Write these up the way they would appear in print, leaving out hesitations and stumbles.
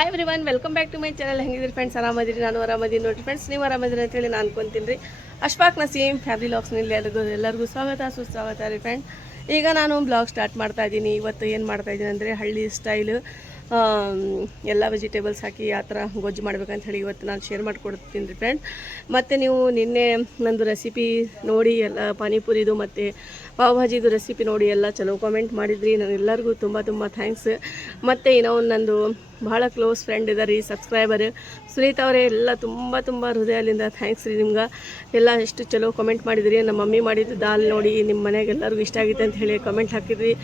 Hi everyone, welcome back to my channel. ಹೆಂಗಿದ್ರಿ friends? ಆರಾಮದಿರಿ? ನಾನು ಆರಾಮದೀನಿ ನೋಡಿರಿ ಫ್ರೆಂಡ್ಸ್. ನೀವು ಆರಾಮದಿರಿ ಅಂತೇಳಿ ನಾನು ಅನ್ಕೊಂತೀನಿ ರೀ. ಅಶ್ಫಾಕ್ ನಸೀಮ್ ಫ್ಯಾಮಿಲಿ ವ್ಲಾಗ್ಸ್ನಲ್ಲಿ ಎಲ್ಲರಿಗೂ ಸ್ವಾಗತ ಸುಸ್ವಾಗತ ರೀ ಫ್ರೆಂಡ್. ಈಗ ನಾನು ಬ್ಲಾಗ್ ಸ್ಟಾರ್ಟ್ ಮಾಡ್ತಾ ಇದ್ದೀನಿ. ಇವತ್ತು ಏನು ಮಾಡ್ತಾ ಇದ್ದೀನಿ ಅಂದರೆ ಹಳ್ಳಿ ಸ್ಟೈಲು ಎಲ್ಲ ವೆಜಿಟೇಬಲ್ಸ್ ಹಾಕಿ ಆ ಥರ ಗೊಜ್ಜು ಮಾಡ್ಬೇಕಂತ ಹೇಳಿ ಇವತ್ತು ನಾನು ಶೇರ್ ಮಾಡಿಕೊಡ್ತೀನಿ ರೀ ಫ್ರೆಂಡ್. ಮತ್ತು ನೀವು ನಿನ್ನೆ ನಂದು ರೆಸಿಪಿ ನೋಡಿ ಎಲ್ಲ ಪಾನಿಪುರಿದು ಮತ್ತು ಪಾವ್ ಭಾಜಿದು ರೆಸಿಪಿ ನೋಡಿ ಎಲ್ಲ ಚಲೋ ಕಾಮೆಂಟ್ ಮಾಡಿದ್ರಿ. ನಾನು ಎಲ್ಲರಿಗೂ ತುಂಬ ಥ್ಯಾಂಕ್ಸ್. ಮತ್ತು ಇನ್ನೂ ನಂದು ಭಾಳ ಕ್ಲೋಸ್ ಫ್ರೆಂಡ್ ಇದ್ದಾರೆ ರೀ, ಸಬ್ಸ್ಕ್ರೈಬರ್ ಸುನೀತಾ ಅವರೇ, ಎಲ್ಲ ತುಂಬ ಹೃದಯದಿಂದ ಥ್ಯಾಂಕ್ಸ್ ರೀ. ನಿಮ್ಗೆ ಎಲ್ಲ ಎಷ್ಟು ಚಲೋ ಕಮೆಂಟ್ ಮಾಡಿದ್ರಿ. ನಮ್ಮ ಮಮ್ಮಿ ಮಾಡಿದ್ದು ದಾಲ್ ನೋಡಿ ನಿಮ್ಮ ಮನೆಗೆ ಎಲ್ಲರಿಗೂ ಇಷ್ಟ ಆಗಿದೆ ಅಂತ ಹೇಳಿ ಕಮೆಂಟ್ ಹಾಕಿದ್ರಿ.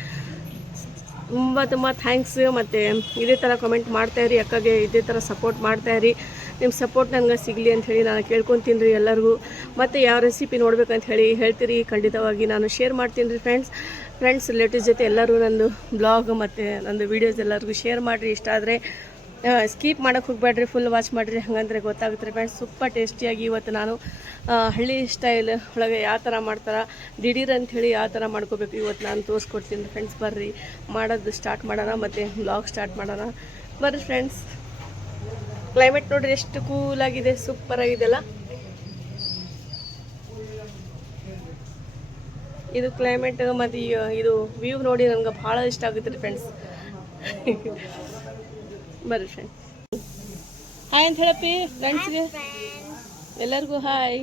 ತುಂಬ ಥ್ಯಾಂಕ್ಸ್. ಮತ್ತು ಇದೇ ಥರ ಕಮೆಂಟ್ ಮಾಡ್ತಾಯಿರಿ, ಅಕ್ಕಗೆ ಇದೇ ಥರ ಸಪೋರ್ಟ್ ಮಾಡ್ತಾಯಿರಿ. ನಿಮ್ಮ ಸಪೋರ್ಟ್ ನನಗೆ ಸಿಗಲಿ ಅಂಥೇಳಿ ನಾನು ಕೇಳ್ಕೊತೀನಿ ರೀ ಎಲ್ಲರಿಗೂ. ಮತ್ತು ಯಾವ ರೆಸಿಪಿ ನೋಡ್ಬೇಕಂತ ಹೇಳಿ ಹೇಳ್ತೀರಿ, ಖಂಡಿತವಾಗಿ ನಾನು ಶೇರ್ ಮಾಡ್ತೀನಿ ರೀ ಫ್ರೆಂಡ್ಸ್ ರಿಲೇಟಿವ್ಸ್ ಜೊತೆ ಎಲ್ಲರೂ ನಂದು ಬ್ಲಾಗ್ ಮತ್ತು ನಂದು ವೀಡಿಯೋಸ್ ಎಲ್ಲರಿಗೂ ಶೇರ್ ಮಾಡಿರಿ. ಇಷ್ಟ ಆದರೆ ಸ್ಕಿಪ್ ಮಾಡೋಕ್ಕೆ ಹೋಗ್ಬೇಡ್ರಿ, ಫುಲ್ ವಾಚ್ ಮಾಡಿರಿ, ಹಾಗಂದ್ರೆ ಗೊತ್ತಾಗುತ್ತೆ ರೀ ಫ್ರೆಂಡ್ಸ್. ಸೂಪರ್ ಟೇಸ್ಟಿಯಾಗಿ ಇವತ್ತು ನಾನು ಹಳ್ಳಿ ಸ್ಟೈಲ್ ಒಳಗೆ ಯಾವ ಥರ ಮಾಡ್ತಾರೆ ದಿಢೀರ್ ಅಂಥೇಳಿ ಯಾವ ಥರ ಮಾಡ್ಕೋಬೇಕು ಇವತ್ತು ನಾನು ತೋರಿಸ್ಕೊಡ್ತೀನಿ ಫ್ರೆಂಡ್ಸ್. ಬರ್ರಿ ಮಾಡೋದು ಸ್ಟಾರ್ಟ್ ಮಾಡೋಣ ಮತ್ತು ಬ್ಲಾಗ್ ಸ್ಟಾರ್ಟ್ ಮಾಡೋಣ ಬರ್ರಿ ಫ್ರೆಂಡ್ಸ್. ಕ್ಲೈಮೇಟ್ ನೋಡಿರಿ ಎಷ್ಟು ಕೂಲಾಗಿದೆ, ಸೂಪರ್ ಆಗಿದೆಲ್ಲ ಇದು ಕ್ಲೈಮೇಟ್. ಮತ್ತು ಇದು ವ್ಯೂ ನೋಡಿ ನನಗೆ ಭಾಳ ಇಷ್ಟ ಆಗುತ್ತೆ ರೀ ಫ್ರೆಂಡ್ಸ್. ಬರ್ರಿ ಫ್ರೆಂಡ್ಸ್, ಹಾಯ್ ಅಂತ ಹೇಳಪ್ಪಿ ಫ್ರೆಂಡ್ಸ್ಗೆ ಎಲ್ಲರಿಗೂ ಹಾಯ್.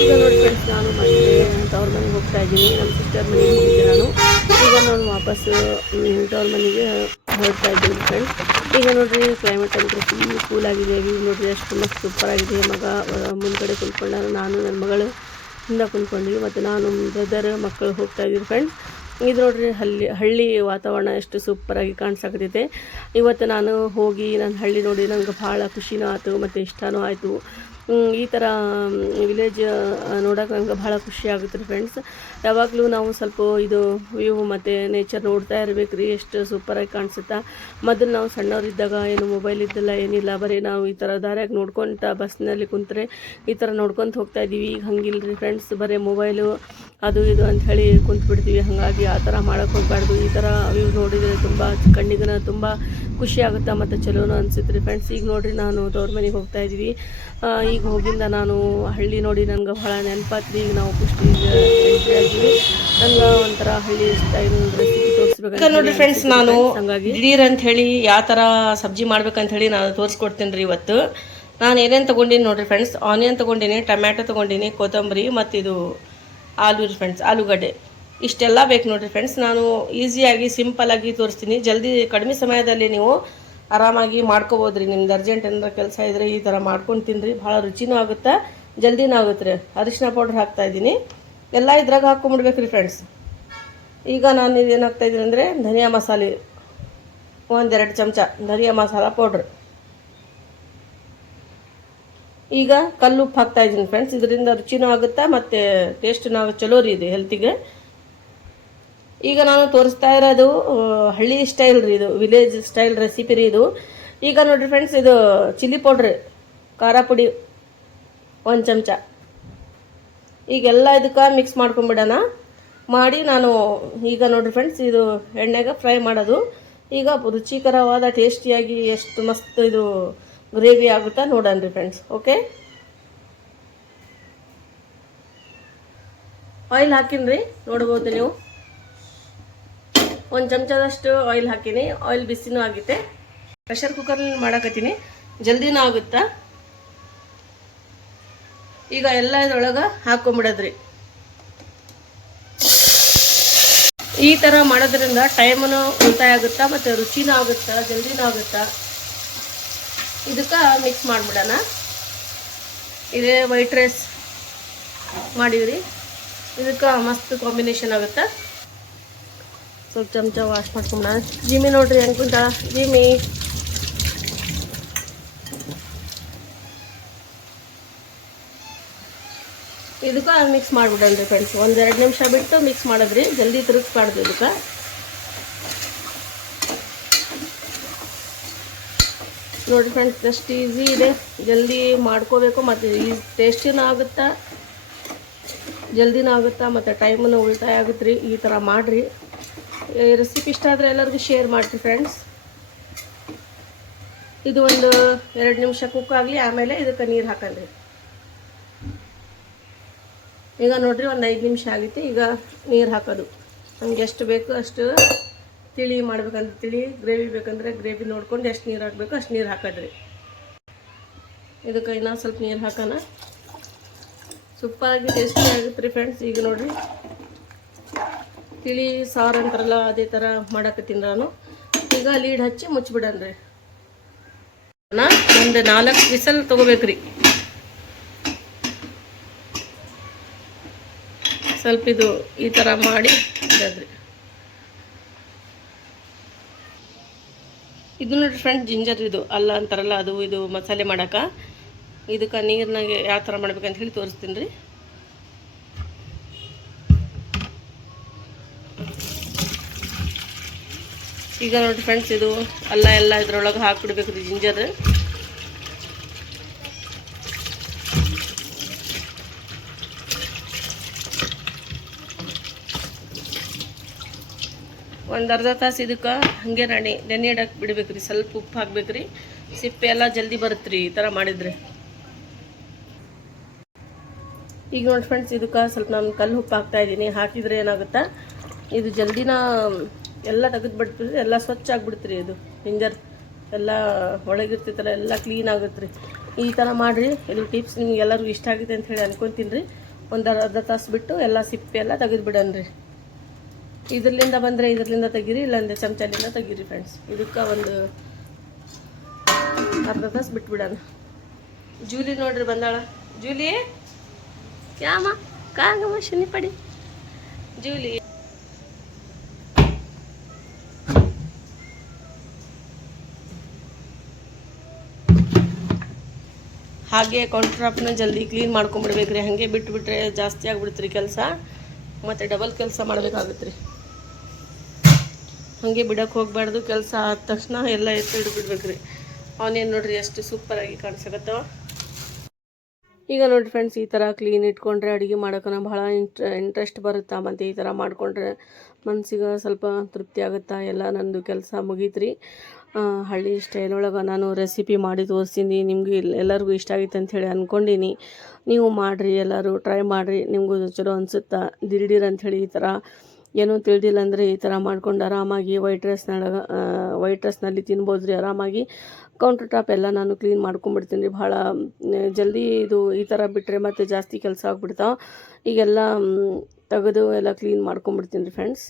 ಈಗ ನೋಡಿ ಫ್ರೆಂಡ್ಸ್, ನಾನು ಮತ್ತೆ ತವ್ರ ಮನೆಗೆ ಹೋಗ್ತಾ ಇದ್ದೀನಿ. ನಮ್ಮ ಸಿಸ್ಟರ್ ಮನೆಗೆ ಹೋಗಿದ್ದೆ ನಾನು. ಈಗ ನಾನು ವಾಪಸ್ ತವ್ರ ಮನೆಗೆ ಹೊರಡ್ತಾ ಇದ್ದೀನಿ ಫ್ರೆಂಡ್ಸ್. ಈಗ ನೋಡಿರಿ ಕ್ಲೈಮೇಟ್ ಅಂದರೆ ಫುಲ್ ಕೂಲಾಗಿದೆ. ವ್ಯೂ ನೋಡಿರಿ ಎಷ್ಟು ಮಸ್ತ್ ಸೂಪರ್ ಆಗಿದೆ. ಮಗ ಮುಂದ್ಗಡೆ ಕುಂತ್ಕೊಂಡ, ನಾನು ನನ್ನ ಮಗಳು ಹಿಂದೆ ಕುಂತ್ಕೊಂಡ್ವಿ. ಮತ್ತು ನಾನು ಬ್ರದರ್ ಮಕ್ಕಳು ಹೋಗ್ತಾ ಇದ್ದೀವಿ ಫ್ರೆಂಡ್ಸ್. ಇದು ನೋಡ್ರಿ ಹಳ್ಳಿ ವಾತಾವರಣ ಎಷ್ಟು ಸೂಪರಾಗಿ ಕಾಣಿಸಾಕತ್ತೈತೆ. ಇವತ್ತು ನಾನು ಹೋಗಿ ನನ್ನ ಹಳ್ಳಿ ನೋಡಿ ನನಗೆ ಭಾಳ ಖುಷಿನೂ ಆಯಿತು ಮತ್ತು ಇಷ್ಟನೂ ಆಯಿತು. ಈ ಥರ ವಿಲೇಜ್ ನೋಡೋಕೆ ನನಗೆ ಭಾಳ ಖುಷಿ ಆಗುತ್ತೆ ರೀ ಫ್ರೆಂಡ್ಸ್. ಯಾವಾಗಲೂ ನಾವು ಸ್ವಲ್ಪ ಇದು ವ್ಯೂ ಮತ್ತು ನೇಚರ್ ನೋಡ್ತಾ ಇರಬೇಕು ರೀ, ಎಷ್ಟು ಸೂಪರಾಗಿ ಕಾಣಿಸುತ್ತಾ. ಮೊದಲು ನಾವು ಸಣ್ಣವರಿದ್ದಾಗ ಏನು ಮೊಬೈಲ್ ಇದ್ದಿಲ್ಲ, ಏನಿಲ್ಲ, ಬರೀ ನಾವು ಈ ಥರ ದಾರ್ಯಾಗ ನೋಡ್ಕೊತ ಬಸ್ನಲ್ಲಿ ಕುಂತ್ರೆ ಈ ಥರ ನೋಡ್ಕೊತ ಹೋಗ್ತಾ ಇದ್ದೀವಿ. ಈಗ ಹಂಗಿಲ್ಲ ರೀ ಫ್ರೆಂಡ್ಸ್, ಬರೀ ಮೊಬೈಲು ಅದು ಇದು ಅಂಥೇಳಿ ಕುಂತ್ಬಿಡ್ತೀವಿ. ಹಾಗಾಗಿ ಆ ಥರ ಮಾಡೋಕ್ಕೆ ಹೋಗಬಾರ್ದು. ಈ ಥರ ವ್ಯೂ ನೋಡಿದರೆ ತುಂಬ ಕಣ್ಣಿಗೆ ತುಂಬ ಖುಷಿ ಆಗುತ್ತೆ ಮತ್ತು ಚಲೋನು ಅನಿಸುತ್ತೆ ರೀ ಫ್ರೆಂಡ್ಸ್. ಈಗ ನೋಡಿರಿ ನಾನು ತವ್ರ ಮನೆಗೆ ಹೋಗ್ತಾ ಇದ್ದೀವಿ. ಈಗ ಹೋಗಿಂದ ನಾನು ಹಳ್ಳಿ ನೋಡಿ ನನಗೆ ಭಾಳ ನೆನಪಾತ್ರಿ. ಈಗ ನಾವು ಪುಷ್ಟಿ ಎಂಟ್ರಿ ಆಗಿವಿ. ನಂಗೆ ಒಂಥರ ಹಳ್ಳಿ ಸ್ಟೈಲ್ ರೆಸಿಪಿ ತೋರಿಸ್ಬೇಕು ನೋಡಿರಿ ಫ್ರೆಂಡ್ಸ್. ನಾನು ಹಂಗಾಗಿ ದಿಢೀರ್ ಅಂತ ಹೇಳಿ ಯಾವ ಥರ ಸಬ್ಜಿ ಮಾಡ್ಬೇಕಂತ ಹೇಳಿ ನಾನು ತೋರಿಸ್ಕೊಡ್ತೀನಿ ರೀ ಇವತ್ತು. ನಾನು ಏನೇನು ತೊಗೊಂಡಿನಿ ನೋಡಿರಿ ಫ್ರೆಂಡ್ಸ್. ಆನಿಯನ್ ತೊಗೊಂಡಿನಿ, ಟೊಮ್ಯಾಟೊ ತೊಗೊಂಡಿನಿ, ಕೊತ್ತಂಬರಿ ಮತ್ತು ಇದು ಆಲೂ ರೀ ಫ್ರೆಂಡ್ಸ್, ಆಲೂಗಡ್ಡೆ. ಇಷ್ಟೆಲ್ಲ ಬೇಕು ನೋಡಿರಿ ಫ್ರೆಂಡ್ಸ್. ನಾನು ಈಸಿಯಾಗಿ ಸಿಂಪಲ್ಲಾಗಿ ತೋರಿಸ್ತೀನಿ. ಜಲ್ದಿ ಕಡಿಮೆ ಸಮಯದಲ್ಲಿ ನೀವು ಆರಾಮಾಗಿ ಮಾಡ್ಕೋಬೋದು ರೀ. ನಿಮ್ದು ಅರ್ಜೆಂಟ್ ಏನಾರ ಕೆಲಸ ಇದ್ದರೆ ಈ ಥರ ಮಾಡ್ಕೊಂಡು ತಿನ್ನಿರಿ, ಭಾಳ ರುಚಿನೂ ಆಗುತ್ತೆ, ಜಲ್ದಿನೂ ಆಗುತ್ತೆ ರೀ. ಅರಿಶಿನ ಪೌಡ್ರ್ ಹಾಕ್ತಾಯಿದ್ದೀನಿ, ಎಲ್ಲ ಇದ್ರಾಗ ಹಾಕ್ಕೊಂಬಿಡ್ಬೇಕು ರೀ ಫ್ರೆಂಡ್ಸ್. ಈಗ ನಾನು ಇದೇನು ಹಾಕ್ತಾಯಿದ್ದೀನಿ ಅಂದರೆ ಧನಿಯಾ ಮಸಾಲೆ 1-2 ಚಮಚ ಧನಿಯಾ ಮಸಾಲ ಪೌಡ್ರ್. ಈಗ ಕಲ್ಲುಪ್ಪು ಹಾಕ್ತಾಯಿದ್ದೀನಿ ಫ್ರೆಂಡ್ಸ್. ಇದರಿಂದ ರುಚಿನೂ ಆಗುತ್ತೆ ಮತ್ತು ಟೇಸ್ಟೂ ಚಲೋ ರೀ, ಇದು ಹೆಲ್ತಿಗೆ. ಈಗ ನಾನು ತೋರಿಸ್ತಾ ಇರೋದು ಹಳ್ಳಿ ಸ್ಟೈಲ್ ರೀ, ಇದು ವಿಲೇಜ್ ಸ್ಟೈಲ್ ರೆಸಿಪಿ ರೀ ಇದು. ಈಗ ನೋಡಿರಿ ಫ್ರೆಂಡ್ಸ್, ಇದು ಚಿಲ್ಲಿ ಪೌಡ್ರ್, ಖಾರ ಪುಡಿ 1 ಚಮಚ. ಈಗೆಲ್ಲ ಇದಕ್ಕೆ ಮಿಕ್ಸ್ ಮಾಡ್ಕೊಂಬಿಡೋಣ. ಮಾಡಿ ನಾನು ಈಗ ನೋಡಿರಿ ಫ್ರೆಂಡ್ಸ್, ಇದು ಎಣ್ಣೆಗೆ ಫ್ರೈ ಮಾಡೋದು. ಈಗ ರುಚಿಕರವಾದ ಟೇಸ್ಟಿಯಾಗಿ ಎಷ್ಟು ಮಸ್ತ್ ಇದು ಗ್ರೇವಿ ಆಗುತ್ತಾ ನೋಡೋಣ ರೀ ಫ್ರೆಂಡ್ಸ್. ಓಕೆ, ಆಯಿಲ್ ಹಾಕಿನ್ರಿ, ನೋಡ್ಬೋದು ನೀವು. 1 ಚಮಚದಷ್ಟು ಆಯಿಲ್ ಹಾಕೀನಿ. ಆಯಿಲ್ ಬಿಸಿನೂ ಆಗಿದೆ. ಪ್ರೆಷರ್ ಕುಕ್ಕರ್ನಲ್ಲಿ ಮಾಡಕತ್ತೀನಿ, ಜಲ್ದಿನೂ ಆಗುತ್ತಾ. ಈಗ ಎಲ್ಲ ಇದ್ರೊಳಗೆ ಹಾಕ್ಕೊಂಬಿಡೋದ್ರಿ. ಈ ಥರ ಮಾಡೋದ್ರಿಂದ ಟೈಮೂ ಉಳಿತಾಯ ಆಗುತ್ತಾ ಮತ್ತು ರುಚಿನೂ ಆಗುತ್ತಾ, ಜಲ್ದಿನೂ ಆಗುತ್ತಾ. ಇದಕ್ಕೆ ಮಿಕ್ಸ್ ಮಾಡಿಬಿಡೋಣ. ಇದೇ ವೈಟ್ ರೈಸ್ ಮಾಡಿವ್ರಿ, ಇದಕ್ಕೆ ಮಸ್ತ್ ಕಾಂಬಿನೇಷನ್ ಆಗುತ್ತೆ. ಸ್ವಲ್ಪ ಚಮಚ ವಾಶ್ ಮಾಡ್ಕೊಂಬಿಡೋಣ. ಜಿಮಿ ನೋಡ್ರಿ ಹೆಂಗೆ ಕುಂತ ಜಿಮಿ. ಇದಕ್ಕೆ ಮಿಕ್ಸ್ ಮಾಡಿಬಿಡೋಣ ಫ್ರೆಂಡ್ಸ್. 1-2 ನಿಮಿಷ ಬಿಟ್ಟು ಮಿಕ್ಸ್ ಮಾಡೋದ್ರಿ, ಜಲ್ದಿ ತಿರುಗಿಸ್ಬಾರ್ದು. ಇದಕ್ಕೆ ನೋಡಿ ಫ್ರೆಂಡ್ಸ್, ಎಷ್ಟು ಈಸಿ ಇದೆ, ಜಲ್ದಿ ಮಾಡ್ಕೋಬೇಕು ಮತ್ತು ಟೇಸ್ಟಿನೂ ಆಗುತ್ತಾ, ಜಲ್ದಿನೂ ಆಗುತ್ತಾ ಮತ್ತು ಟೈಮನ್ನು ಉಳಿತಾಯ ಆಗುತ್ತೆ ರೀ. ಈ ಥರ ಮಾಡಿರಿ. ರೆಸಿಪಿ ಇಷ್ಟ ಆದರೆ ಎಲ್ಲರಿಗೂ ಶೇರ್ ಮಾಡಿರಿ ಫ್ರೆಂಡ್ಸ್. ಇದು ಒಂದು 2 ನಿಮಿಷ ಕುಕ್ ಆಗಲಿ, ಆಮೇಲೆ ಇದಕ್ಕೆ ನೀರು ಹಾಕಲ್ರಿ. ಈಗ ನೋಡ್ರಿ ಒಂದು 5 ನಿಮಿಷ ಆಗೈತಿ. ಈಗ ನೀರು ಹಾಕೋದು ನಮ್ಗೆ ಎಷ್ಟು ಬೇಕು ಅಷ್ಟು. ತಿಳಿ ಮಾಡ್ಬೇಕಂದ್ರೆ ತಿಳಿ, ಗ್ರೇವಿ ಬೇಕಂದ್ರೆ ಗ್ರೇವಿ ನೋಡ್ಕೊಂಡು ಎಷ್ಟು ನೀರು ಹಾಕಬೇಕು ಅಷ್ಟು ನೀರು ಹಾಕೋದ್ರಿ. ಇದಕ್ಕೆ ಇನ್ನೂ ಸ್ವಲ್ಪ ನೀರು ಹಾಕೋಣ. ಸೂಪರಾಗಿ ಟೇಸ್ಟಿ ಆಗುತ್ತೆ ರೀ ಫ್ರೆಂಡ್ಸ್. ಈಗ ನೋಡಿರಿ ತಿಳಿ ಸಾರು ಅಂತಾರಲ್ಲ ಅದೇ ಥರ ಮಾಡಕತ್ತೀನಿ ನಾನು. ಈಗ ಲೀಡ್ ಹಚ್ಚಿ ಮುಚ್ಚಿಬಿಡನ್ರಿ. ಒಂದು 4 ವಿಸಲ್ ತೊಗೋಬೇಕ್ರಿ. ಸ್ವಲ್ಪ ಇದು ಈ ಥರ ಮಾಡಿ ಇಡದ್ರಿ. ಇದು ನೋಡಿರಿ ಫ್ರೆಂಡ್ಸ್, ಜಿಂಜರ್ ಇದು ಅಲ್ಲ ಅಂತಾರಲ್ಲ ಅದು, ಇದು ಮಸಾಲೆ ಮಾಡೋಕೆ. ಇದಕ್ಕೆ ನೀರಿನಾಗೆ ಯಾವ ಥರ ಮಾಡ್ಬೇಕಂತ ಹೇಳಿ ತೋರಿಸ್ತೀನಿ ರೀ. ಈಗ ನೋಡಿ ಫ್ರೆಂಡ್ಸ್, ಇದು ಅಲ್ಲ ಎಲ್ಲ ಇದ್ರೊಳಗೆ ಹಾಕಿಬಿಡ್ಬೇಕು ರೀ ಜಿಂಜರ್. ಒಂದು ಅರ್ಧ ತಾಸು ಇದಕ್ಕೆ ಹಾಗೆ ನೆನೆ ಇಡಕ್ಕೆ ಬಿಡ್ಬೇಕು ರೀ. ಸ್ವಲ್ಪ ಉಪ್ಪು ಹಾಕ್ಬೇಕು ರೀ, ಸಿಪ್ಪೆ ಎಲ್ಲ ಜಲ್ದಿ ಬರುತ್ತೆ ರೀ ಈ ಥರ ಮಾಡಿದರೆ. ಈಗ ನೋಡಿ ಫ್ರೆಂಡ್ಸ್, ಇದಕ್ಕೆ ಸ್ವಲ್ಪ ನಾನು ಕಲ್ಲು ಉಪ್ಪು ಹಾಕ್ತಾಯಿದ್ದೀನಿ. ಹಾಕಿದರೆ ಏನಾಗುತ್ತಾ, ಇದು ಜಲ್ದಿನ ಎಲ್ಲ ತೆಗೆದು ಬಿಡ್ತೀರಿ, ಎಲ್ಲ ಸ್ವಚ್ಛ ಆಗಿಬಿಡ್ತೀರಿ. ಇದು ಜಿಂಜರ್ ಎಲ್ಲ ಒಳಗಿರ್ತೈತಲ್ಲ ಎಲ್ಲ ಕ್ಲೀನ್ ಆಗುತ್ತೆ ರೀ. ಈ ಥರ ಮಾಡಿರಿ. ಇದು ಟಿಪ್ಸ್ ನಿಮ್ಗೆ ಎಲ್ಲರಿಗೂ ಇಷ್ಟ ಆಗಿದೆ ಅಂತ ಹೇಳಿ ಅನ್ಕೊತೀನಿ ರೀ. ಒಂದು ಅರ್ಧ ತಾಸು ಬಿಟ್ಟು ಎಲ್ಲ ಸಿಪ್ಪೆ ಎಲ್ಲ ತೆಗೆದು ಬಿಡನ್ರಿ. ಇದರಿಂದ ಬಂದರೆ ಇದರಿಂದ ತೆಗೀರಿ, ಇಲ್ಲಾಂದರೆ ಚಮಚದಿಂದ ತೆಗೀರಿ ಫ್ರೆಂಡ್ಸ್. ಇದಕ್ಕೆ ಒಂದು ಅರ್ಧ ತಾಸು ಬಿಟ್ಬಿಡೋಣ. ಜೂಲಿ ನೋಡ್ರಿ ಬಂದಾಳ. ಜೂಲಿ ಯಾಮ ಕಾಗಮ್ಮ ಶನಿ ಪಡಿ. ಜೂಲಿ ಹಾಗೆ ಕೌಂಟರ್ ಟಾಪ್ನ ಜಲ್ದಿ ಕ್ಲೀನ್ ಮಾಡ್ಕೊಂಬಿಡ್ಬೇಕ್ರಿ. ಹಾಗೆ ಬಿಟ್ಬಿಟ್ರೆ ಜಾಸ್ತಿ ಆಗಿಬಿಡ್ತ್ರಿ ಕೆಲಸ, ಮತ್ತು ಡಬಲ್ ಕೆಲಸ ಮಾಡಬೇಕಾಗುತ್ತೆ ರೀ. ಹಾಗೆ ಬಿಡಕ್ಕೆ ಹೋಗಬಾರ್ದು. ಕೆಲಸ ಆದ ತಕ್ಷಣ ಎಲ್ಲ ಎತ್ತು ಹಿಡಿದ್ಬಿಡ್ಬೇಕ್ರಿ. ಅವನೇನು ನೋಡ್ರಿ ಎಷ್ಟು ಸೂಪರಾಗಿ ಕಾಣಿಸಕತ್ತವ. ಈಗ ನೋಡಿರಿ ಫ್ರೆಂಡ್ಸ್, ಈ ಥರ ಕ್ಲೀನ್ ಇಟ್ಕೊಂಡ್ರೆ ಅಡುಗೆ ಮಾಡೋಕೆ ಭಾಳ ಇಂಟ್ರೆಸ್ಟ್ ಬರುತ್ತಾ. ಮತ್ತು ಈ ಥರ ಮಾಡಿಕೊಂಡ್ರೆ ಮನಸ್ಸಿಗೆ ಸ್ವಲ್ಪ ತೃಪ್ತಿ ಆಗುತ್ತಾ. ಎಲ್ಲ ನಂದು ಕೆಲಸ ಮುಗೀತ್ರಿ. ಹಳ್ಳಿ ಸ್ಟೈಲ್ ಒಳಗೆ ನಾನು ರೆಸಿಪಿ ಮಾಡಿ ತೋರಿಸ್ತೀನಿ. ನಿಮಗೂ ಎಲ್ಲರಿಗೂ ಇಷ್ಟ ಆಗೈತೆ ಅಂಥೇಳಿ ಅಂದ್ಕೊಂಡೀನಿ. ನೀವು ಮಾಡಿರಿ, ಎಲ್ಲರೂ ಟ್ರೈ ಮಾಡಿರಿ, ನಿಮಗೂ ಚಲೋ ಅನಿಸುತ್ತಾ. ದಿಢೀರ್ ಅಂಥೇಳಿ ಈ ಥರ ಏನೂ ತಿಳಿದಿಲ್ಲ ಅಂದರೆ ಈ ಥರ ಮಾಡ್ಕೊಂಡು ಆರಾಮಾಗಿ ವೈಟ್ ರೈಸ್ನಲ್ಲಿ ತಿನ್ಬೋದು ರೀ ಆರಾಮಾಗಿ. ಕೌಂಟರ್ ಟಾಪ್ ಎಲ್ಲ ನಾನು ಕ್ಲೀನ್ ಮಾಡ್ಕೊಂಬಿಡ್ತೀನಿ ರೀ. ಭಾಳ ಜಲ್ದಿ ಇದು ಈ ಥರ ಬಿಟ್ಟರೆ ಮತ್ತು ಜಾಸ್ತಿ ಕೆಲಸ ಆಗ್ಬಿಡ್ತಾವೆ. ಈಗೆಲ್ಲ ತೆಗೆದು ಎಲ್ಲ ಕ್ಲೀನ್ ಮಾಡ್ಕೊಂಬಿಡ್ತೀನಿ ರೀ ಫ್ರೆಂಡ್ಸ್.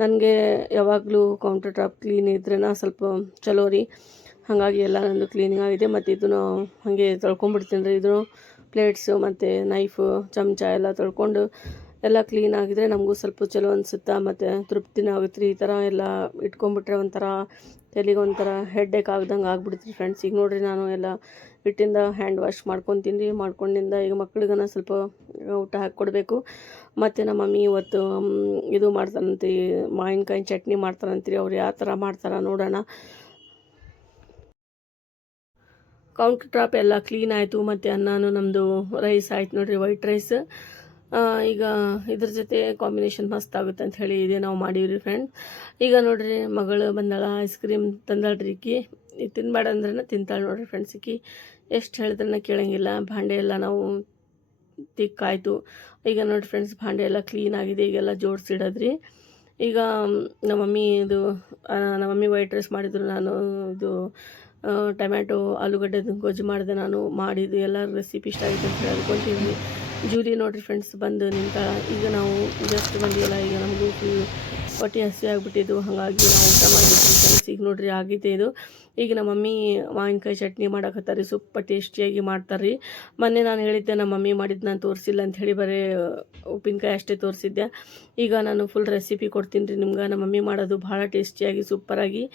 ನನಗೆ ಯಾವಾಗಲೂ ಕೌಂಟರ್ ಟಾಪ್ ಕ್ಲೀನ್ ಇದ್ರೇ ಸ್ವಲ್ಪ ಚಲೋ ರೀ. ಹಾಗಾಗಿ ಎಲ್ಲ ನಂದು ಕ್ಲೀನಿಂಗ್ ಆಗಿದೆ. ಮತ್ತು ಇದನ್ನು ಹಾಗೆ ತೊಳ್ಕೊಂಬಿಡ್ತೀನಿ ರೀ. ಇದು ಪ್ಲೇಟ್ಸು ಮತ್ತು ನೈಫು ಚಮಚ ಎಲ್ಲ ತೊಳ್ಕೊಂಡು ಎಲ್ಲ ಕ್ಲೀನ್ ಆಗಿದ್ರೆ ನಮಗೂ ಸ್ವಲ್ಪ ಚಲೋ ಅನಿಸುತ್ತಾ, ಮತ್ತು ತೃಪ್ತಿನೂ ಆಗುತ್ತೆ ರೀ. ಈ ಥರ ಎಲ್ಲ ಇಟ್ಕೊಂಡ್ಬಿಟ್ರೆ ಒಂಥರ ತಲೆಗೆ ಒಂಥರ ಹೆಡ್ಡೇಕ್ ಆಗ್ದಂಗೆ ಆಗ್ಬಿಡ್ತೀರಿ ಫ್ರೆಂಡ್ಸ್. ಈಗ ನೋಡಿರಿ ನಾನು ಎಲ್ಲ ಹಿಟ್ಟಿಂದ ಹ್ಯಾಂಡ್ ವಾಶ್ ಮಾಡ್ಕೊತೀನಿ ರೀ. ಮಾಡ್ಕೊಂಡಿಂದ ಈಗ ಮಕ್ಳಿಗನ ಸ್ವಲ್ಪ ಊಟ ಹಾಕ್ಕೊಡ್ಬೇಕು. ಮತ್ತು ನಮ್ಮ ಮಮ್ಮಿ ಇವತ್ತು ಇದು ಮಾಡ್ತಾರಂತೀರಿ, ಮಾವಿನಕಾಯಿ ಚಟ್ನಿ ಮಾಡ್ತಾರಂತೀರಿ. ಅವ್ರು ಯಾವ ಥರ ಮಾಡ್ತಾರ ನೋಡೋಣ. ಕೌಂಟರ್ ಟಾಪ್ ಎಲ್ಲ ಕ್ಲೀನ್ ಆಯಿತು. ಮತ್ತು ಅನ್ನನೂ ನಮ್ಮದು ರೈಸ್ ಆಯ್ತು ನೋಡಿರಿ, ವೈಟ್ ರೈಸ್. ಈಗ ಇದ್ರ ಜೊತೆ ಕಾಂಬಿನೇಷನ್ ಮಸ್ತ್ ಆಗುತ್ತೆ ಅಂತ ಹೇಳಿ ಇದೇ ನಾವು ಮಾಡೀವ್ರಿ ಫ್ರೆಂಡ್. ಈಗ ನೋಡಿರಿ ಮಗಳು ಬಂದಾಳ, ಐಸ್ ಕ್ರೀಮ್ ತಂದಾಳ್ರಿ. ಈಕಿ ತಿನ್ಬೇಡ ಅಂದ್ರೆ ತಿಂತಾಳೆ ನೋಡಿರಿ ಫ್ರೆಂಡ್ಸ್. ಈಕಿ ಎಷ್ಟು ಹೇಳಿದ್ರೆ ಕೇಳೋಂಗಿಲ್ಲ. ಭಾಂಡೆ ಎಲ್ಲ ನಾವು ತಿಕ್ಕಾಯ್ತು. ಈಗ ನೋಡಿ ಫ್ರೆಂಡ್ಸ್, ಭಾಂಡೆ ಎಲ್ಲ ಕ್ಲೀನ್ ಆಗಿದೆ. ಈಗೆಲ್ಲ ಜೋಡಿಸಿಡೋದ್ರಿ. ಈಗ ನಮ್ಮ ಮಮ್ಮಿ ವೈಟ್ ರೈಸ್ ಮಾಡಿದ್ರು. ನಾನು ಇದು ಟೊಮ್ಯಾಟೊ ಆಲೂಗಡ್ಡೆದು ಗೊಜ್ಜು ಮಾಡಿದೆ. ನಾನು ಮಾಡಿದ್ದು ಎಲ್ಲ ರೆಸಿಪಿ ಇಷ್ಟ ಆಗಿದೆ ಅಂತ ಹೇಳಿ ಅಂದ್ಕೊಳ್ತೀನಿ. ಜೂಲಿ ನೋಡಿರಿ ಫ್ರೆಂಡ್ಸ್ ಬಂದು ನಿಂತಾಳ. ಈಗ ನಾವು ಜಸ್ಟ್ ಬಂದಿವಲ್ಲ, ಈಗ ನಮಗೂ ಹೊಟ್ಟೆ ಹಸಿ ಆಗಿಬಿಟ್ಟಿದ್ದು. ಹಾಗಾಗಿ ನಾವು ಊಟ ಮಾಡಿಬಿಟ್ರಿ ಫ್ರೆಂಡ್ಸ್. ಈಗ ನೋಡಿರಿ ಆಗಿದೆ ಇದು. ಈಗ ನಮ್ಮ ಮಮ್ಮಿ ಮಾವಿನಕಾಯಿ ಚಟ್ನಿ ಮಾಡಕತ್ತಾರೆ. ಸೂಪರ್ ಟೇಸ್ಟಿಯಾಗಿ ಮಾಡ್ತಾರೆ ರೀ. ಮೊನ್ನೆ ನಾನು ಹೇಳಿದ್ದೆ ನಮ್ಮ ಮಮ್ಮಿ ಮಾಡಿದ್ದು ನಾನು ತೋರಿಸಿಲ್ಲ ಅಂಥೇಳಿ, ಬರೀ ಉಪ್ಪಿನಕಾಯಿ ಅಷ್ಟೇ ತೋರಿಸಿದ್ದೆ. ಈಗ ನಾನು ಫುಲ್ ರೆಸಿಪಿ ಕೊಡ್ತೀನಿ ರೀ ನಿಮ್ಗೆ. ನಮ್ಮ ಮಮ್ಮಿ ಮಾಡೋದು ಭಾಳ ಟೇಸ್ಟಿಯಾಗಿ ಸೂಪರಾಗಿ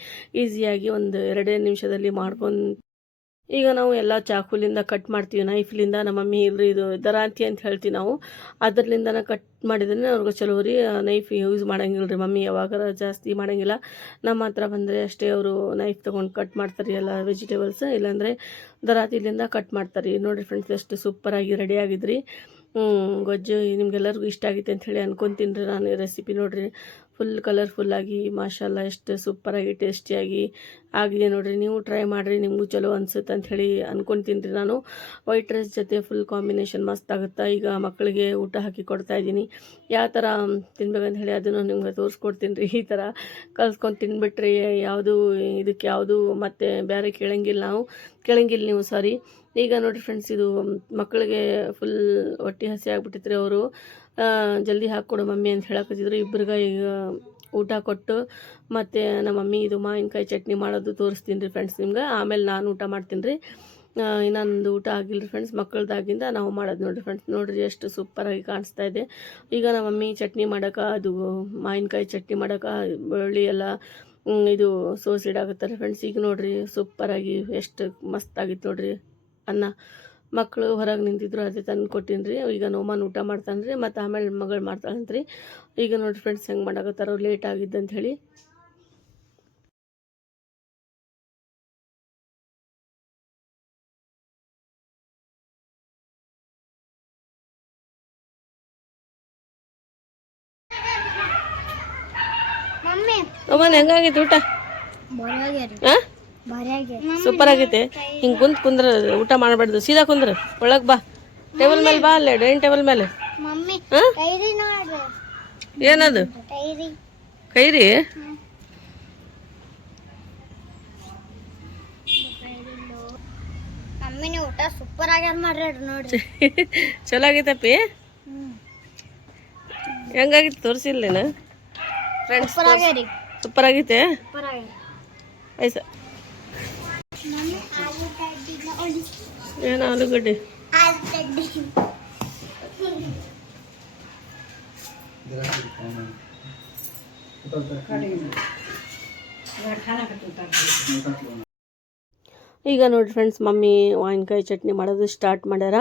ಈಸಿಯಾಗಿ ಒಂದು 2 ನಿಮಿಷದಲ್ಲಿ ಮಾಡ್ಕೊಂಡು. ಈಗ ನಾವು ಎಲ್ಲ ಚಾಕುಲಿಂದ ಕಟ್ ಮಾಡ್ತೀವಿ, ನೈಫ್ಲಿಂದ. ನಮ್ಮ ಮಮ್ಮಿ ಇಲ್ರಿ ಇದು ದರಾಂತಿ ಅಂತ ಹೇಳ್ತೀವಿ ನಾವು, ಅದರ್ಲಿಂದನೇ ಕಟ್ ಮಾಡಿದ್ರೆ ಅವ್ರಿಗೆ ಚಲೋ ರೀ. ನೈಫ್ ಯೂಸ್ ಮಾಡೋಂಗಿಲ್ಲ ರೀ ಮಮ್ಮಿ, ಯಾವಾಗಾರ ಜಾಸ್ತಿ ಮಾಡೋಂಗಿಲ್ಲ. ನಮ್ಮ ಹತ್ರ ಬಂದರೆ ಅಷ್ಟೇ ಅವರು ನೈಫ್ ತೊಗೊಂಡು ಕಟ್ ಮಾಡ್ತಾರೆ ಎಲ್ಲ ವೆಜಿಟೇಬಲ್ಸ್, ಇಲ್ಲಾಂದರೆ ದರಾತಿಲಿಂದ ಕಟ್ ಮಾಡ್ತಾರೆ. ನೋಡಿರಿ ಫ್ರೆಂಡ್ಸ್ ಎಷ್ಟು ಸೂಪರಾಗಿ ರೆಡಿ ಆಗಿದ್ರಿ ಗೊಜ್ಜು. ನಿಮ್ಗೆಲ್ಲರಿಗೂ ಇಷ್ಟ ಆಗಿದೆ ಅಂಥೇಳಿ ಅಂದ್ಕೊತೀನಿ ರೀ ನಾನು. ರೆಸಿಪಿ ನೋಡಿರಿ ಫುಲ್ ಕಲರ್ಫುಲ್ಲಾಗಿ ಮಾಷಾಲ್ಲ ಎಷ್ಟು ಸೂಪರಾಗಿ ಟೇಸ್ಟಿಯಾಗಿ ಆಗಿದೆ ನೋಡಿರಿ. ನೀವು ಟ್ರೈ ಮಾಡಿರಿ, ನಿಮಗೂ ಚಲೋ ಅನ್ಸುತ್ತೆ ಅಂಥೇಳಿ ಅನ್ಕೊತೀನಿ ರೀ ನಾನು. ವೈಟ್ ರೈಸ್ ಜೊತೆ ಫುಲ್ ಕಾಂಬಿನೇಷನ್ ಮಸ್ತ್ ಆಗುತ್ತೆ. ಈಗ ಮಕ್ಕಳಿಗೆ ಊಟ ಹಾಕಿ ಕೊಡ್ತಾ ಇದ್ದೀನಿ. ಯಾವ ಥರ ತಿನ್ಬೇಕಂತ ಹೇಳಿ ಅದನ್ನು ನಿಮ್ಗೆ ತೋರಿಸ್ಕೊಡ್ತೀನಿ ರೀ. ಈ ಥರ ಕಲ್ಸ್ಕೊಂಡು ತಿನ್ಬಿಟ್ರಿ ಯಾವುದು ಇದಕ್ಕೆ ಯಾವುದು ಮತ್ತು ಬೇರೆ ಕೇಳಂಗಿಲ್ಲ ನೀವು ಸಾರಿ. ಈಗ ನೋಡಿರಿ ಫ್ರೆಂಡ್ಸ್, ಇದು ಮಕ್ಕಳಿಗೆ ಫುಲ್ ಹೊಟ್ಟೆ ಹಸಿ ಆಗ್ಬಿಟ್ಟಿತ್ತು ರೀ. ಅವರು ಜಲ್ದಿ ಹಾಕ್ಕೊಡು ಮಮ್ಮಿ ಅಂತ ಹೇಳಕತ್ತಿದ್ರು. ಇಬ್ಬರಿಗೆ ಈಗ ಊಟ ಕೊಟ್ಟು ಮತ್ತು ನಮ್ಮ ಮಮ್ಮಿ ಇದು ಮಾವಿನಕಾಯಿ ಚಟ್ನಿ ಮಾಡೋದು ತೋರಿಸ್ತೀನಿ ರೀ ಫ್ರೆಂಡ್ಸ್ ನಿಮ್ಗೆ. ಆಮೇಲೆ ನಾನು ಊಟ ಮಾಡ್ತೀನಿ ರೀ. ಇನ್ನೊಂದು ಊಟ ಆಗಿಲ್ಲ ರೀ ಫ್ರೆಂಡ್ಸ್, ಮಕ್ಕಳದಾಗಿಂದ ನಾವು ಮಾಡೋದು ನೋಡಿರಿ ಫ್ರೆಂಡ್ಸ್. ನೋಡಿರಿ ಎಷ್ಟು ಸೂಪರಾಗಿ ಕಾಣಿಸ್ತಾ ಇದೆ. ಈಗ ನಮ್ಮ ಮಮ್ಮಿ ಚಟ್ನಿ ಮಾಡೋಕೆ, ಅದು ಮಾವಿನಕಾಯಿ ಚಟ್ನಿ ಮಾಡೋಕೆ ಬೆಳ್ಳುಳ್ಳಿ ಎಲ್ಲ ಇದು ಸೋಸಿಡಾಕತ್ತಾರೆ ಫ್ರೆಂಡ್ಸ್. ಈಗ ನೋಡಿರಿ ಸೂಪರಾಗಿ ಎಷ್ಟು ಮಸ್ತಾಗಿತ್ತು ನೋಡಿರಿ ಅನ್ನ. ಮಕ್ಕಳು ಹೊರಗೆ ನಿಂತಿದ್ರು, ಅದೇ ತಂದು ಕೊಟ್ಟಿನಿ ರೀ. ಈಗ ನೋಮನ್ ಊಟ ಮಾಡ್ತಾನೆ ರೀ, ಮತ್ತು ಆಮೇಲೆ ಮಗಳು ಮಾಡ್ತಾಳಂತ ರೀ. ಈಗ ನೋಡಿರಿ ಫ್ರೆಂಡ್ಸ್ ಹೆಂಗೆ ಮಾಡಾಕತ್ತಾರೋ, ಲೇಟ್ ಆಗಿದ್ದಂತ ಹೇಳಿ. ಅವನ್ ಹೆಂಗಾಗಿತ್ತು ಊಟ? ಹಾಂ, ಸೂಪರ್ ಆಗೈತೆ. ಹಿಂಗೆ ಕುಂದ್ರ ಊಟ ಮಾಡಬಾರ್ದು, ಸೀದಾ ಕುಂದ್ರ. ಒಳಗೆ ಬಾ, ಟೇಬಲ್ ಮೇಲೆ ಬಾ, ಅಲ್ಲೇ ಡೈನಿಂಗ್ ಟೇಬಲ್ ಮೇಲೆ. ಹಾಂ, ಏನದು ಕೈರಿ? ಊಟ ಸೂಪರ್ ಆಗ್ಯಾದ ಮಾಡ್ರಿ ನೋಡ್ರಿ. ಚಲೋ ಆಗೈತಪ್ಪಿ. ಹೆಂಗಾಗಿತ್ತು ತೋರಿಸಿಲ್ಲೇನ ಫ್ರೆಂಡ್ಸ್? ಸೂಪರ್ ಆಗೈತೆ. ಆಯ್ತು, ಏನು ಆಲೂಗಡ್ಡೆ? ಈಗ ನೋಡಿರಿ ಫ್ರೆಂಡ್ಸ್, ಮಮ್ಮಿ ಮಾವಿನಕಾಯಿ ಚಟ್ನಿ ಮಾಡೋದು ಸ್ಟಾರ್ಟ್ ಮಾಡ್ಯಾರ.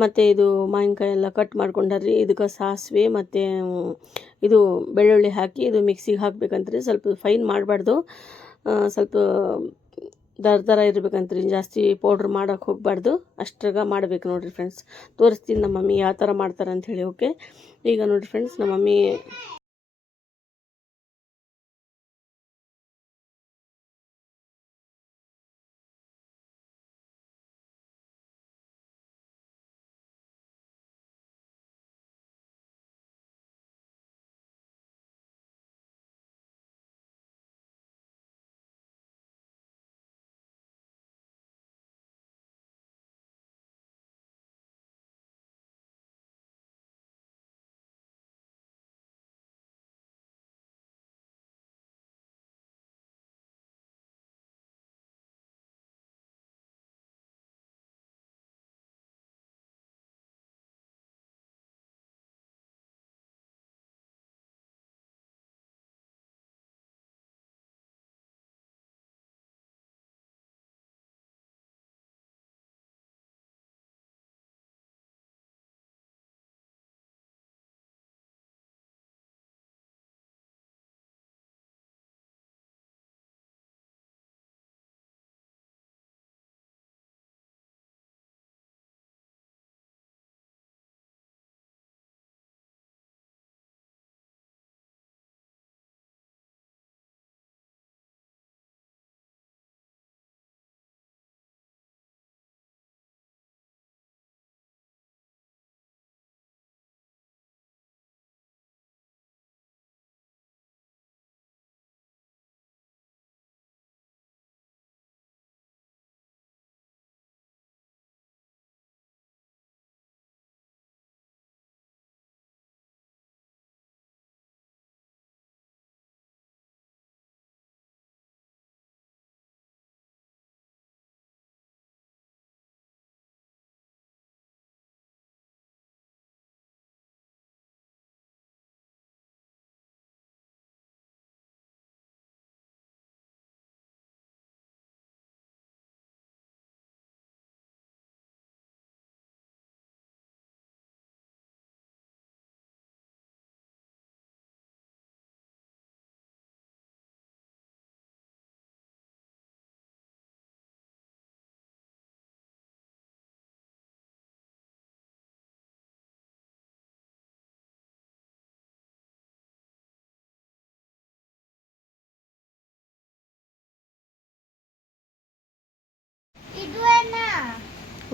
ಮತ್ತು ಇದು ಮಾವಿನಕಾಯಿ ಎಲ್ಲ ಕಟ್ ಮಾಡ್ಕೊಂಡಾರ್ರಿ. ಇದಕ್ಕೆ ಸಾಸಿವೆ ಮತ್ತು ಇದು ಬೆಳ್ಳುಳ್ಳಿ ಹಾಕಿ ಇದು ಮಿಕ್ಸಿಗೆ ಹಾಕ್ಬೇಕಂತ್ರಿ. ಸ್ವಲ್ಪ ಫೈನ್ ಮಾಡಬಾರ್ದು, ಸ್ವಲ್ಪ ದರ ಇರ್ಬೇಕಂತ್ರಿ. ಜಾಸ್ತಿ ಪೌಡ್ರ್ ಮಾಡೋಕೆ ಹೋಗಬಾರ್ದು, ಅಷ್ಟ್ರಾಗ ಮಾಡ್ಬೇಕು ನೋಡಿರಿ ಫ್ರೆಂಡ್ಸ್. ತೋರಿಸ್ತೀನಿ ನಮ್ಮ ಮಮ್ಮಿ ಯಾವ ಥರ ಮಾಡ್ತಾರೆ ಅಂಥೇಳಿ. ಓಕೆ, ಈಗ ನೋಡಿರಿ ಫ್ರೆಂಡ್ಸ್, ನಮ್ಮ ಮಮ್ಮಿ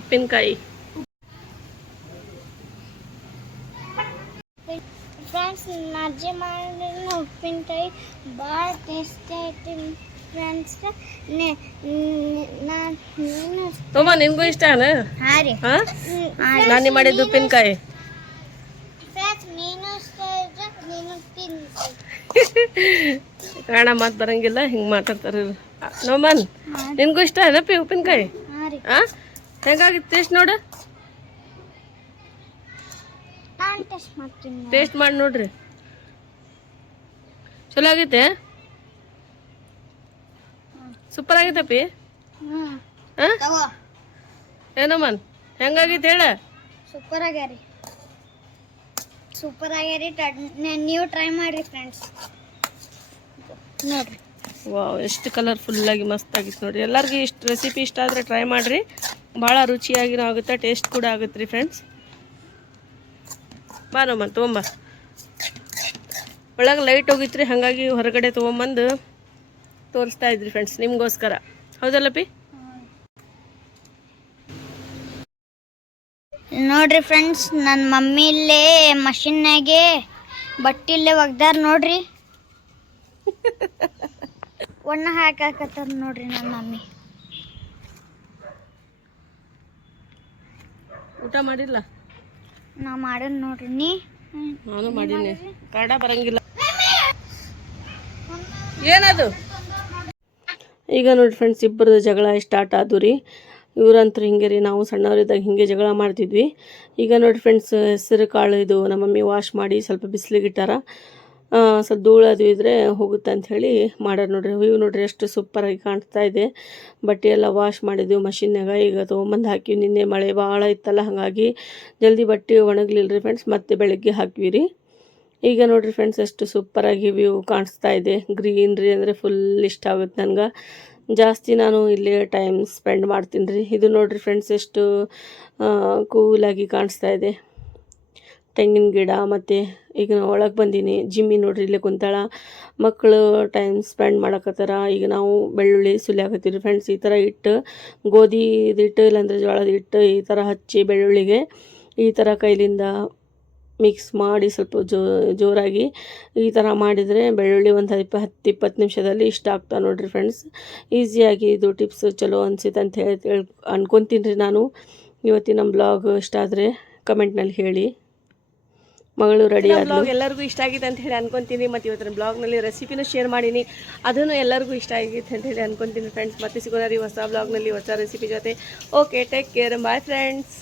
ಉಪ್ಪಿನಕಾಯಿ. ಫ್ರೆಂಡ್ಸ್ ಅಜ್ಜಿ ಮಾಡಿದ ಉಪ್ಪಿನಕಾಯಿ ಭಾಳ ಟೇಸ್ಟಿ ಐತಿ ಫ್ರೆಂಡ್ಸ್. ತೋಮ ನಿನ್ಗೂ ಇಷ್ಟನಾ? ಹಾಂ ರೀ. ನಾನು ಮಾಡಿದ್ದು ಉಪ್ಪಿನಕಾಯಿ. ಫ್ರೆಂಡ್ಸ್ ನೀನು ಇಷ್ಟ ಇದ್ರೆ ನೀನು ತಿನ್ನಿ. ಕಾಣ ಮಾತು ಬರಂಗಿಲ್ಲ, ಹಿಂಗೆ ಮಾತಾಡ್ತಾರೆ. ನೋಮನ್ ನಿನ್ಗೂ ಇಷ್ಟ ಏನಪ್ಪಿ ಉಪ್ಪಿನಕಾಯಿ? ಹಾಂ ರೀ. ಹೆಂಗಾಗಿತ್ತು ಟೇಸ್ಟ್ ನೋಡು. ನಾನು ಟೇಸ್ಟ್ ಮಾಡ್ತೀನಿ. ಟೇಸ್ಟ್ ಮಾಡಿ ನೋಡ್ರಿ, ಚಲೋ ಆಗೈತೆ? ಸೂಪರ್ ಆಗೈತಪ್ಪಿ. ತಗೋ. ಏನಮ್ಮನ್ ಹೆಂಗಾಗೈತೆ ಹೇಳ? ಸೂಪರ್ ಆಗ್ಯಾರಿ, ಸೂಪರ್ ಆಗ್ಯಾರಿ. ನೀವು ಟ್ರೈ ಮಾಡಿರಿ ಫ್ರೆಂಡ್ಸ್, ನೋಡ್ರಿ. ವಾವ್, ಎಷ್ಟು ಕಲರ್ಫುಲ್ಲಾಗಿ ಮಸ್ತ್ ಆಗಿತ್ತು ನೋಡ್ರಿ. ಎಲ್ಲರಿಗೂ ಇಷ್ಟು ರೆಸಿಪಿ ಇಷ್ಟ ಆದರೆ ಟ್ರೈ ಮಾಡಿರಿ, ಭಾಳ ರುಚಿಯಾಗಿನೂ ಆಗುತ್ತೆ, ಟೇಸ್ಟ್ ಕೂಡ ಆಗುತ್ತೆ ರೀ ಫ್ರೆಂಡ್ಸ್. ಬಾ ನಮ್ಮನ್ ತೊಗೊಂಬ. ಒಳಗೆ ಲೈಟ್ ಹೋಗಿತ್ರಿ, ಹಾಗಾಗಿ ಹೊರಗಡೆ ತೊಗೊಂಬಂದು ತೋರಿಸ್ತಾ ಇದ್ರಿ ಫ್ರೆಂಡ್ಸ್ ನಿಮಗೋಸ್ಕರ. ಹೌದಲ್ಲಪ್ಪಿ? ನೋಡ್ರಿ ಫ್ರೆಂಡ್ಸ್, ನನ್ನ ಮಮ್ಮಿ ಇಲ್ಲೇ ಮಷಿನ್ನಾಗೆ ಬಟ್ಟೆ ಇಲ್ಲೇ ಒಗ್ದಾರ ನೋಡ್ರಿ. ಒಣ್ಣ ಹಾಕಾಕತ್ತಾರ ನೋಡ್ರಿ ನನ್ನ ಮಮ್ಮಿ. ಊಟ ಮಾಡಿಲ್ಲ? ನಾ ಮಾಡೇನ್ ನೋಡ್ರಿ. ನಾನು ಮಾಡೀನಿ. ಕನ್ನಡ ಬರಂಗಿಲ್ಲ. ಏನದು? ಈಗ ನೋಡಿ ಫ್ರೆಂಡ್ಸ್, ಇಬ್ಬರದ್ದು ಜಗಳ ಸ್ಟಾರ್ಟ್ ಆದವು ರೀ. ಇವ್ರಂತೂ ಹಿಂಗೆ ರೀ, ನಾವು ಸಣ್ಣವರಿದ್ದಾಗ ಹಿಂಗೆ ಜಗಳ ಮಾಡ್ತಿದ್ವಿ. ಈಗ ನೋಡಿ ಫ್ರೆಂಡ್ಸ್, ಹೆಸರು ಕಾಳು ಇದು ನಮ್ಮ ಮಮ್ಮಿ ವಾಶ್ ಮಾಡಿ ಸ್ವಲ್ಪ ಬಿಸಿಲಿಗಿಟ್ಟಾರ. ಸ್ವಲ್ಪ ಧೂಳು ಅದು ಇದ್ದರೆ ಹೋಗುತ್ತೆ ಅಂಥೇಳಿ ಮಾಡ್ಯಾರ ನೋಡ್ರಿ. ಇವು ನೋಡ್ರಿ ಎಷ್ಟು ಸೂಪರಾಗಿ ಕಾಣಿಸ್ತಾ ಇದೆ. ಬಟ್ಟೆ ಎಲ್ಲ ವಾಶ್ ಮಾಡಿದ್ವಿ ಮಷಿನ್ನಾಗ. ಈಗ ತೊಗೊಂಬಂದು ಹಾಕಿವಿ. ನಿನ್ನೆ ಮಳೆ ಭಾಳ ಇತ್ತಲ್ಲ, ಹಾಗಾಗಿ ಜಲ್ದಿ ಬಟ್ಟೆ ಒಣಗಲಿಲ್ಲ ರೀ ಫ್ರೆಂಡ್ಸ್. ಮತ್ತೆ ಬೆಳಗ್ಗೆ ಹಾಕಿವಿ ರೀ. ಈಗ ನೋಡಿರಿ ಫ್ರೆಂಡ್ಸ್, ಎಷ್ಟು ಸೂಪರಾಗಿ ವ್ಯೂ ಕಾಣಿಸ್ತಾ ಇದೆ. ಗ್ರೀನ್ರಿ ಅಂದರೆ ಫುಲ್ ಇಷ್ಟ ಆಗುತ್ತೆ ನನಗೆ. ಜಾಸ್ತಿ ನಾನು ಇಲ್ಲಿ ಟೈಮ್ ಸ್ಪೆಂಡ್ ಮಾಡ್ತೀನಿ ರೀ. ಇದು ನೋಡಿರಿ ಫ್ರೆಂಡ್ಸ್, ಎಷ್ಟು ಕೂಲಾಗಿ ಕಾಣಿಸ್ತಾ ಇದೆ. ತೆಂಗಿನ ಗಿಡ. ಮತ್ತು ಈಗ ನಾವು ಒಳಗೆ ಬಂದೀನಿ. ಜಿಮ್ಮಿ ನೋಡ್ರಿ ಇಲ್ಲೇ ಕುಂತಾಳ. ಮಕ್ಕಳು ಟೈಮ್ ಸ್ಪೆಂಡ್ ಮಾಡಕತ್ತಾರ. ಈಗ ನಾವು ಬೆಳ್ಳುಳ್ಳಿ ಸುಲಿಯಾಕತ್ತೀವಿ ಫ್ರೆಂಡ್ಸ್. ಈ ಥರ ಇಟ್ಟು ಗೋಧಿದು ಹಿಟ್ಟು ಇಲ್ಲಾಂದರೆ ಜೋಳದ ಹಿಟ್ಟು ಈ ಥರ ಹಚ್ಚಿ ಬೆಳ್ಳುಳ್ಳಿಗೆ ಈ ಥರ ಕೈಲಿಂದ ಮಿಕ್ಸ್ ಮಾಡಿ ಸ್ವಲ್ಪ ಜೋರಾಗಿ ಈ ಥರ ಮಾಡಿದರೆ ಬೆಳ್ಳುಳ್ಳಿ ಒಂದು 10-20 ನಿಮಿಷದಲ್ಲಿ ಇಷ್ಟ ಆಗ್ತಾವೆ ನೋಡಿರಿ ಫ್ರೆಂಡ್ಸ್. ಈಸಿಯಾಗಿ ಇದು ಟಿಪ್ಸ್ ಚಲೋ ಅನಿಸಿತ್ತು ಅಂತ ಹೇಳಿ ಅನ್ಕೊತೀನಿ ರೀ ನಾನು. ಇವತ್ತಿನ ನಮ್ಮ ಬ್ಲಾಗ್ ಇಷ್ಟ ಆದರೆ ಕಮೆಂಟ್ನಲ್ಲಿ ಹೇಳಿ. ಮಗಳು ರೆಡಿ ಬ್ಲಾಗ್ ಎಲ್ಲರಿಗೂ ಇಷ್ಟ ಆಗಿದೆ ಅಂತ ಹೇಳಿ ಅನ್ಕೊತೀನಿ. ಮತ್ತು ಇವತ್ತಿನ ಬ್ಲಾಗ್ನಲ್ಲಿ ರೆಸಿಪಿನೂ ಶೇರ್ ಮಾಡೀನಿ, ಅದನ್ನು ಎಲ್ಲರಿಗೂ ಇಷ್ಟ ಆಗಿತ್ತು ಅಂತ ಹೇಳಿ ಅನ್ಕೊತೀನಿ ಫ್ರೆಂಡ್ಸ್. ಮತ್ತೆ ಸಿಗೋಣ ರೀ ಹೊಸ ಬ್ಲಾಗ್ನಲ್ಲಿ ಹೊಸ ರೆಸಿಪಿ ಜೊತೆ. Okay, take care, bye friends.